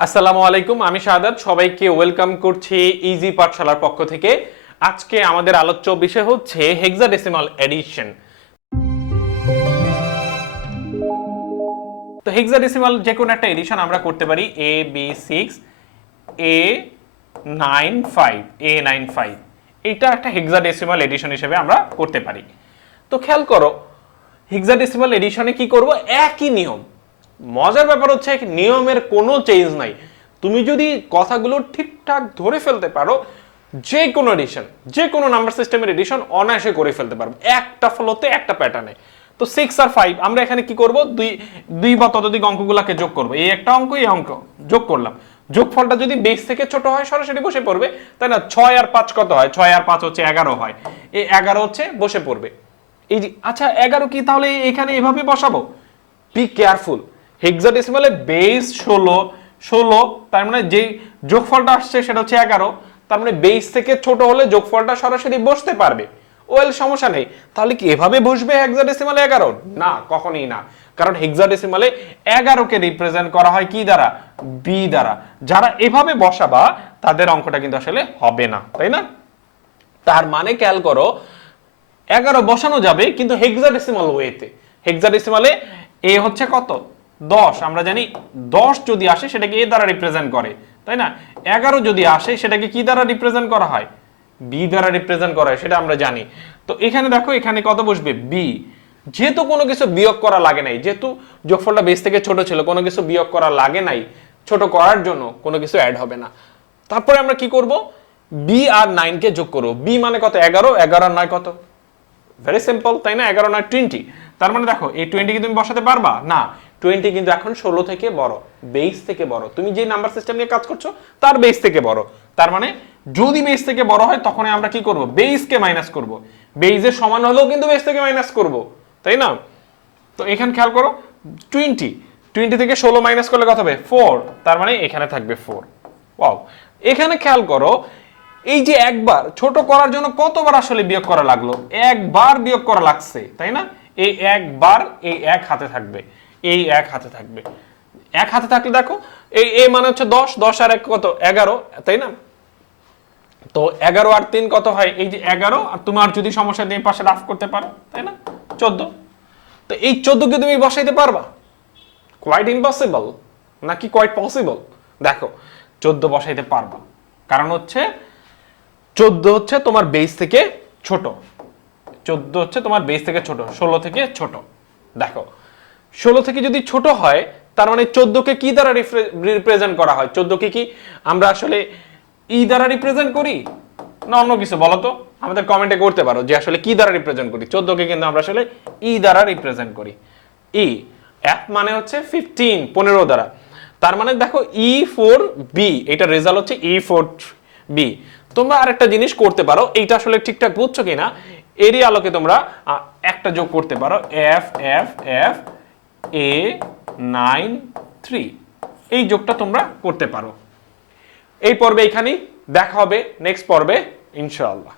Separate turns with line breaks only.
আসসালামু আলাইকুম, আমি শাহাদাত। সবাইকে ওয়েলকাম করছি ইজি পাঠশালার পক্ষ থেকে। আজকে আমাদের আলোচ্য বিষয় হচ্ছে হেক্সাডেসিমাল এডিশন তো হেক্সাডেসিমাল যে কোনো একটা এডিশন আমরা করতে পারি A B six A nine five A nine five এইটা একটা হেক্সাডেসিমাল এডিশন হিসেবে আমরা করতে পারি। তো খেয়াল করো হেক্সাডেসিমাল এডিশনে কি করব? একই নিয়ম। মজার ব্যাপার হচ্ছে নিয়মের কোনো চেঞ্জ নাই। তুমি যদি কথাগুলো ঠিকঠাক ধরে ফেলতে পারো যে কোনো এডিশন যে কোনো নাম্বার সিস্টেমের এডিশন অনায়াসে করে ফেলতে পারব। একটা ফলোতে একটা প্যাটার্নে তো সিক্স আর ফাইভ আমরা এখানে কি করব? দুই দুই বা ততোধিক অঙ্কগুলোকে যোগ করব। এই একটা অঙ্ক, এই অঙ্ক, যোগ করলাম। যোগফলটা যদি বেস থেকে ছোট হয়, সরাসরি বসে পড়বে। তাই না? ছয় আর পাঁচ কত হয়? ছয় আর পাঁচ হচ্ছে এগারো হয়। এই এগারো হচ্ছে বসে পড়বে। এই আচ্ছা এগারো কি তাহলে এখানে এভাবে বসাবো? বি কেয়ারফুল হেক্সাডেসিমালে বেস ষোলো ষোলো, তার মানে যেই যোগফলটা আসছে সেটা হচ্ছে এগারো, তার মানে বেস থেকে ছোট হলে যোগফলটা সরাসরি বসতে পারবে। ওয়েল, সমস্যা নেই। তাহলে কি এভাবে বসবে হেক্সাডেসিমালে এগারো? না, কখনই না। কারণ হেক্সাডেসিমালে এগারোকে রিপ্রেজেন্ট করা হয় কি দ্বারা? বি দ্বারা। যারা এভাবে বসাবা, তাদের অঙ্কটা কিন্তু আসলে হবে না, তাই না? তার মানে খেয়াল করো, এগারো বসানো যাবে কিন্তু হেক্সাডেসিমাল ওয়েতে হেক্সাডেসিমালে এ হচ্ছে কত? দশ, আমরা জানি দশ যদি আসে সেটাকে এ দ্বারা রিপ্রেজেন্ট করে, তাই না? এগারো যদি আসে সেটাকে কি দ্বারা রিপ্রেজেন্ট করা হয়? বি দ্বারা রিপ্রেজেন্ট করা হয়, সেটা আমরা জানি। তো এখানে দেখো, এখানে কত বসবে? বি যেহেতু কোনো কিছু বিয়োগ করা লাগে নাই, যেহেতু যোগফলটা বেস থেকে ছোট ছিল, কোনো কিছু বিয়োগ করা লাগে নাই, ছোট করার জন্য কোনো কিছু অ্যাড হবে না। তারপরে আমরা কি করব? বি আর নাইনকে যোগ করব। বি মানে কত? এগারো এগারো নয় কত? ভেরি সিম্পল তাই না? এগারো, নয় টোয়েন্টি তার মানে দেখো, এই টোয়েন্টি কি তুমি বসাতে পারবা? না। টোয়েন্টি কিন্তু এখন ষোলো থেকে বড় বেস থেকে বড়। তুমি যে নাম্বার সিস্টেম নিয়ে কাজ করছ, তার বেস থেকে বড়। তার মানে যদি বেস থেকে বড় হয় তখন আমরা কি করব? বেসকে মাইনাস করব। বেসের সমান হলেও কিন্তু বেস থেকে মাইনাস করব। তাই না? তো এখানে খেয়াল করো, টোয়েন্টি। টোয়েন্টি থেকে ষোলো মাইনাস করলে কত হবে? ফোর তার মানে এখানে থাকবে ফোর ওয়াও এখানে খেয়াল করো, এই যে একবার ছোট করার জন্য কতবার আসলে বিয়োগ করা লাগল? একবার বিয়োগ করা লাগছে, তাই না? এই একবার এই এক হাতে থাকবে। এই এক হাতে থাকবে। এক হাতে থাকলে দেখো, এই এ মানে হচ্ছে দশ দশ আর এক কত? এগারো, তাই না? তো এগারো আর তিন কত হয়? এই যে এগারো, আর তোমার যদি সমস্যা দিয়ে পাশে রাফ করতে পারো, তাই না? চোদ্দ। তো এই চোদ্দকে তুমি বসাইতে পারবা? কোয়াইট ইম্পসিবল নাকি কোয়াইট পসিবল দেখো, চোদ্দ বসাইতে পারবা। কারণ হচ্ছে, চোদ্দ হচ্ছে তোমার বেস থেকে ছোট। চোদ্দ হচ্ছে তোমার বেস থেকে ছোট, ষোলো থেকে ছোট। দেখো ষোলো থেকে যদি ছোট হয়, তার মানে চোদ্দকে কি দ্বারা রিপ্রেজেন্ট করা হয়? চোদ্দকে কি আমরা আসলে ই দ্বারা রিপ্রেজেন্ট করি? না অন্য কিছু, বলো তো। আমাদের কমেন্টে করতে পারো যে আসলে কি দ্বারা রিপ্রেজেন্ট করি? চোদ্দকে কিন্তু আমরা আসলে ই দ্বারা রিপ্রেজেন্ট করি। ই এক মানে হচ্ছে ফিফটিন পনেরো দ্বারা। তার মানে দেখো ই ফোর বি এটা রেজাল্ট হচ্ছে ই ফোর বি তোমরা আরেকটা জিনিস করতে পারো, এইটা আসলে ঠিকঠাক বুঝছ কিনা? এরই আলোকে তোমরা একটা যোগ করতে পারো F F F A nine three এই যোগটা তোমরা করতে পারো। এই পর্বে এখানেই দেখা হবে নেক্সট পর্বে, ইনশাআল্লাহ।